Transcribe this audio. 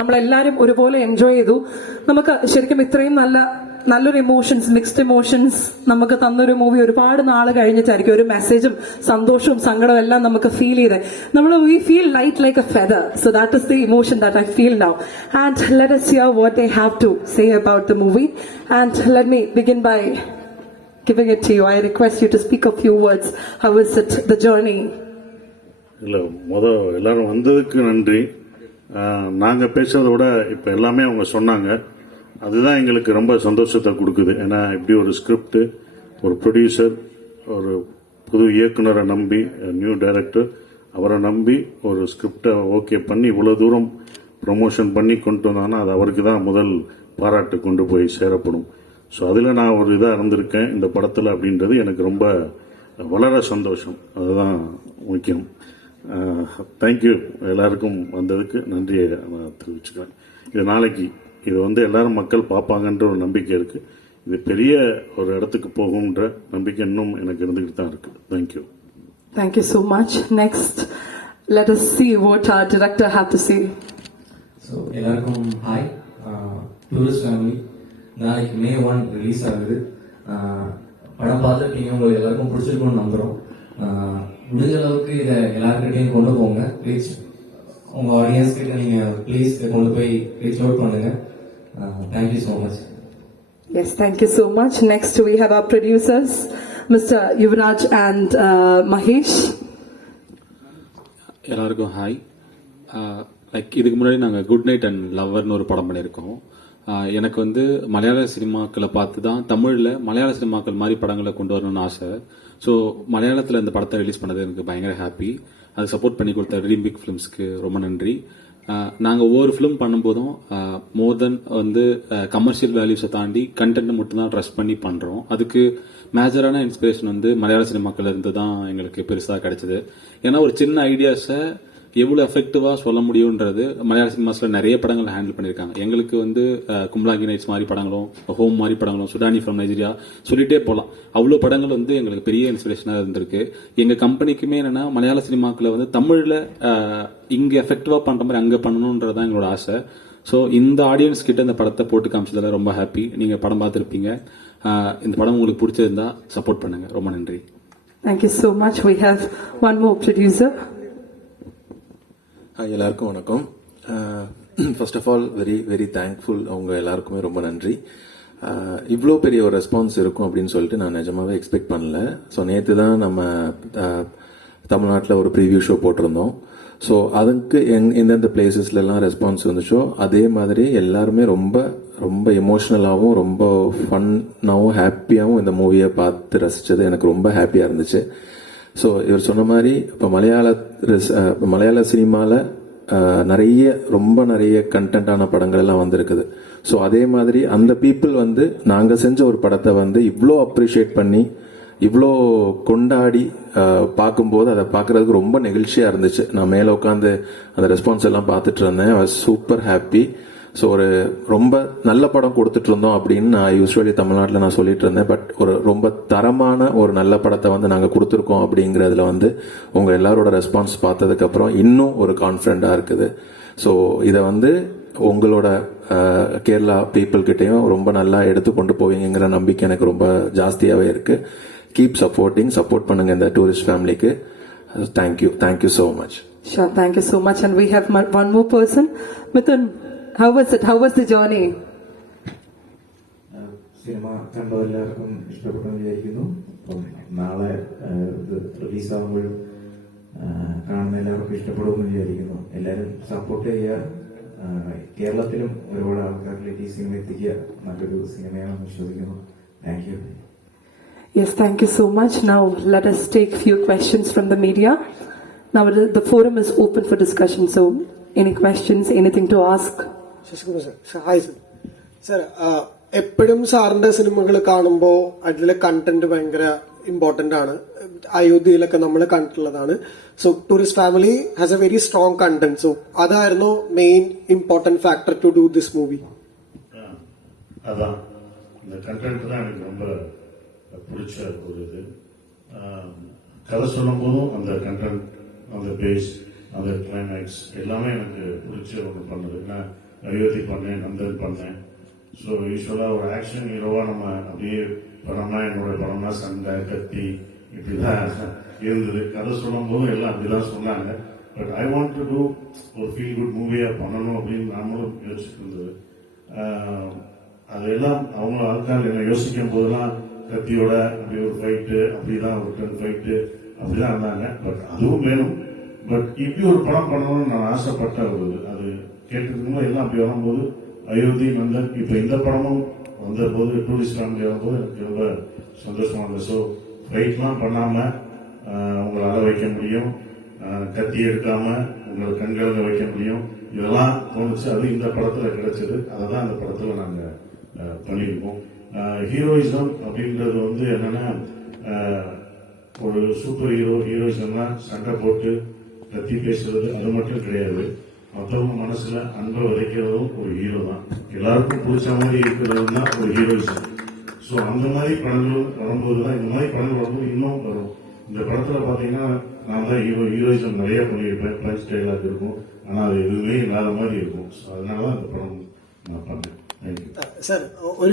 നമ്മളെല്ലാവരും ഒരുപോലെ എൻജോയ് ചെയ്തു. നമുക്ക് ശരിക്കും ഇത്രയും നല്ലൊരു ഇമോഷൻസ്, മിക്സ്ഡ് ഇമോഷൻസ് നമുക്ക് തന്നൊരു മൂവി ഒരുപാട് നാൾ കഴിഞ്ഞിട്ടായിരിക്കും ഒരു മെസ്സേജും സന്തോഷവും സങ്കടവും എല്ലാം നമുക്ക് ഫീൽ ചെയ്തേ. We feel light like A feather. So that is the emotion that I feel now. And let us hear what they have to say about the movie. And let me begin by giving it to you. I request you to speak a few words. How is it, the journey? இல்லை, எல்லாரும் வந்ததுக்கு நன்றி. நாங்கள் பேசுறதை விட இப்போ எல்லாமே அவங்க சொன்னாங்க. அதுதான் எங்களுக்கு ரொம்ப சந்தோஷத்தை கொடுக்குது. ஏன்னா இப்படி ஒரு ஸ்கிரிப்ட், ஒரு ப்ரொடியூசர், ஒரு புது இயக்குனரை நம்பி, நியூ டைரக்டர், அவரை நம்பி ஒரு ஸ்கிரிப்டை ஓகே பண்ணி இவ்வளோ தூரம் ப்ரொமோஷன் பண்ணி கொண்டு வந்தாங்கன்னா அது அவருக்கு தான் முதல் பாராட்டு கொண்டு போய் சேரப்படும். ஸோ அதில் நான் ஒரு இதாக இருந்திருக்கேன் இந்த படத்தில் அப்படின்றது எனக்கு ரொம்ப வளர சந்தோஷம். அதுதான் முக்கியம். தேங்க்யூ, எல்லாருக்கும் வந்ததுக்கு நன்றியை நான் தெரிவிச்சுக்கிறேன். இது நாளைக்கு இது எல்லாரும் மக்கள் பார்ப்பாங்கன்ற ஒரு நம்பிக்கை இருக்குது. இது பெரிய ஒரு இடத்துக்கு போகும்ன்ற நம்பிக்கை இன்னும் எனக்கு இருந்துக்கிட்டு தான் இருக்குது. Thank you. Thank you so much. Next, let us see what our director have to say. So, எல்லாருக்கும் ஹாய். டூரிஸ்ட் ஃபேமிலி நாளைக்கு May 1 ரிலீஸ் ஆகுது. படம் பார்த்துருக்கீங்க, உங்களுக்கு எல்லாருக்கும் பிடிச்சிருக்கும்னு நம்புகிறோம். முடிஞ்ச அளவுக்கு இதை எல்லாருக்கிட்டையும் கொண்டு போங்க. ரீச் உங்க ஆடியன்ஸ் கிட்ட நீங்க ப்ளீஸ் கொண்டு போய் ரீச் அவுட் பண்ணுங்க. Thank you so much. Yes, thank you so much. Next we have our producers, Mr. Yuvraj and Mahesh. எல்லாருக்கும் ஹாய். இதுக்கு முன்னாடி நாங்கள் குட் நைட் அண்ட் லவ்வர்னு ஒரு படம் பண்ணியிருக்கோம். எனக்கு மலையாள சினிமாக்களை பார்த்து தான் தமிழில் மலையாள சினிமாக்கள் மாதிரி படங்களை கொண்டு வரணும்னு ஆசை. ஸோ மலையாளத்தில் இந்த படத்தை ரிலீஸ் பண்ணது எனக்கு பயங்கர ஹாப்பி. அதை சப்போர்ட் பண்ணி கொடுத்த ரிலிம்பிக் ஃபிலிம்ஸ்க்கு ரொம்ப நன்றி. நாங்கள் ஒவ்வொரு ஃபிலிம் பண்ணும்போதும் மோர் தென் கமர்ஷியல் வேல்யூஸை தாண்டி கண்டென்ட் மட்டும்தான் ட்ரஸ்ட் பண்ணி பண்ணுறோம். அதுக்கு மேஜரான இன்ஸ்பிரேஷன் மலையாள சினிமாக்கள் இருந்து தான் எங்களுக்கு பெருசாக கிடைச்சது. ஏன்னா ஒரு சின்ன ஐடியாஸை எவ்வளோ எஃபெக்டிவாக சொல்ல முடியுன்றது மலையாள சினிமாஸில் நிறைய படங்கள் ஹேண்டில் பண்ணியிருக்காங்க. எங்களுக்கு கும்பலாங்கி நைட்ஸ் மாதிரி படங்களும், ஹோம் மாதிரி படங்களும், சுடானி ஃப்ரம் நைஜீரியா சொல்லிட்டே போகலாம். அவ்வளோ படங்கள் எங்களுக்கு பெரிய இன்ஸ்பிரேஷனாக இருந்திருக்கு. எங்கள் கம்பெனிக்குமே என்னென்னா மலையாள சினிமாக்களை தமிழில் இங்கே எஃபெக்டிவாக பண்ணுற மாதிரி அங்கே பண்ணணுன்றது தான் எங்களோட ஆசை. ஸோ இந்த ஆடியன்ஸ் கிட்ட இந்த படத்தை போட்டு காமிச்சதில் ரொம்ப ஹாப்பி. நீங்கள் படம் பார்த்துருப்பீங்க. இந்த படம் உங்களுக்கு பிடிச்சிருந்தா சப்போர்ட் பண்ணுங்க. ரொம்ப நன்றி. Thank you so much. We have one more producer. எல்லாருக்கும் வணக்கம். First of all very very thankful. அவங்க எல்லாருக்குமே ரொம்ப நன்றி. இவ்வளோ பெரிய ஒரு ரெஸ்பான்ஸ் இருக்கும் அப்படின்னு சொல்லிட்டு நான் நிஜமாவே எக்ஸ்பெக்ட் பண்ணல. ஸோ நேற்று தான் நம்ம தமிழ்நாட்டில் ஒரு ப்ரீவியூ ஷோ போட்டிருந்தோம். ஸோ அதுக்கு எந்தெந்த பிளேசஸ்லாம் ரெஸ்பான்ஸ் வந்துச்சோ அதே மாதிரி எல்லாருமே ரொம்ப ரொம்ப எமோஷ்னலாகவும் ரொம்ப ஃபன்னாகவும் ஹாப்பியாகவும் இந்த மூவியை பார்த்து ரசித்தது எனக்கு ரொம்ப ஹாப்பியாக இருந்துச்சு. ஸோ இவர் சொன்ன மாதிரி இப்போ மலையாள சினிமாவில் ரொம்ப நிறைய கண்டென்ட்டான படங்கள் எல்லாம் வந்திருக்குது. ஸோ அதே மாதிரி அந்த பீப்புள் நாங்கள் செஞ்ச ஒரு படத்தை இவ்வளோ அப்ரிஷியேட் பண்ணி இவ்வளோ கொண்டாடி பார்க்கும்போது அதை பார்க்கறதுக்கு ரொம்ப நெகிழ்ச்சியாக இருந்துச்சு. நான் மேலே உட்காந்து அந்த ரெஸ்பான்ஸ் எல்லாம் பார்த்துட்டு இருந்தேன். I was super happy. So ஒரு ரொம்ப நல்ல படம் கொடுத்துட்டு இருந்தோம் அப்படின்னு நான் யூஸ்வலி தமிழ்நாட்டில் நான் சொல்லிட்டு இருந்தேன். பட் ஒரு ரொம்ப தரமான ஒரு நல்ல படத்தை நாங்கள் கொடுத்துருக்கோம் அப்படிங்கிறதுல உங்கள் எல்லாரோட ரெஸ்பான்ஸ் பார்த்ததுக்கப்புறம் இன்னும் ஒரு கான்ஃபிடென்ட்டாக இருக்குது. ஸோ இதை உங்களோட கேரளா பீப்புள் கிட்டையும் ரொம்ப நல்லா எடுத்து கொண்டு போவீங்கிற நம்பிக்கை எனக்கு ரொம்ப ஜாஸ்தியாகவே இருக்கு. கீப் சப்போர்ட் பண்ணுங்க இந்த டூரிஸ்ட் ஃபேமிலிக்கு. Thank you so much. Sure, thank you so much. And we have one more person. Mithun, how was it? How was the journey? Cinema കണ്ടതെല്ലാവർക്കും ഇഷ്ടപ്പെട്ടെന്ന് വിചാരിക്കുന്നു. അപ്പം നാളെ റിലീസ് ആകുമ്പോഴും കാണുന്ന എല്ലാവർക്കും ഇഷ്ടപ്പെടുമെന്ന് വിചാരിക്കുന്നു. എല്ലാവരും സപ്പോർട്ട് ചെയ്യുക. കേരളത്തിലും ഒരുപാട് ആൾക്കാരിലേക്ക് ഈ സിനിമ എത്തിക്കുക. നല്ലൊരു സിനിമയാണെന്ന് വിശ്വസിക്കുന്നു. Thank you. Yes, thank you so much. Now let us take few questions from the media. Now the forum is open for discussion. So any questions, anything to ask? Sir, hi sir. Sir, എപ്പോഴും സാറിന്റെ സിനിമകൾ കാണുമ്പോൾ അതിലെ content ഭയങ്കര important ആണ്. അയോധ്യയിലൊക്കെ നമ്മൾ കണ്ടിട്ടുള്ളതാണ്. So Tourist Family has a very strong content. So അതായിരുന്നു main important factor to do this movie. அதான் இந்த கண்டென்ட் தான் எனக்கு ரொம்ப பிடிச்ச ஒரு இது. கதை சொல்லும் போதும் அந்த கண்டென்ட், அந்த பேஸ், அந்த கிளைமேக்ஸ் எல்லாமே எனக்கு பிடிச்ச ஒன்று பண்ணுறது. ஏன்னா அயோத்தி பண்ணேன், நந்தன் பண்ணேன். ஸோ யூஸ்வலாக ஒரு ஆக்ஷன் ஹீரோவாக நம்ம அப்படியே படம்னா என்னோட படம்னா சண்டை கத்தி இப்படிதான் இருந்தது. கதை சொல்லும் போதும் எல்லாம் அப்படிதான் சொன்னாங்க. But I want to do ஒரு ஃபீல் குட் மூவியா பண்ணணும் அப்படின்னு நாமளும் யோசிச்சுட்டு இருந்தது. அதெல்லாம் அவங்க ஆட்கள் என்ன யோசிக்கும் போதெல்லாம் கத்தியோட அப்படி ஒரு ஃபைட்டு, அப்படிதான் ஒரு 10 ஃபைட்டு அப்படிதான் இருந்தாங்க. பட் அதுவும் வேணும். பட் இப்படி ஒரு படம் பண்ணணும்னு நான் ஆசைப்பட்ட ஒரு அது கேட்டிருக்கும்போது எல்லாம் அப்படி வரும்போது அயோத்தி நந்தன் இப்ப இந்த படமும் வந்த போது டூரிஸ்ட் ஃபேமிலி வரும்போது எனக்கு ரொம்ப சந்தோஷமா இருந்தது. ஸோ ஃபைட்லாம் பண்ணாம உங்களை அழ வைக்க முடியும், கத்தி எடுக்காம உங்களை கண்கலங்க வைக்க முடியும், இதெல்லாம் தோணுச்சு. அது இந்த படத்துல கிடைச்சது. அதை தான் இந்த படத்துல நாங்க பண்ணியிருக்கோம். ஹீரோயிசம் அப்படின்றது வந்து என்னன்னா ஒரு சூப்பர் ஹீரோயிசம்னா சண்டை போட்டு கத்தி பேசுறது அது மட்டும் கிடையாது. மற்றவங்க மனசுல அன்பை விதைக்கிறதும் ஒரு ஹீரோ தான். எல்லாருக்கும் பிடிச்ச மாதிரி இருக்கிறது தான் ஒரு ஹீரோயிசம். ஸோ அந்த மாதிரி படங்கள் வரும்போது தான் இந்த மாதிரி படங்கள் வரும்போது இன்னும் வரும். இந்த படத்துல பாத்தீங்கன்னா நான் தான் ஹீரோயிசம் நிறைய பண்ணியிருப்பேன். பஞ்ச் டைலாக் இருக்கும், ஆனா அது எதுவுமே இல்லாத மாதிரி இருக்கும். ஸோ அதனால அந்த படம் நான் பண்ணேன். Thank you sir. ஒரு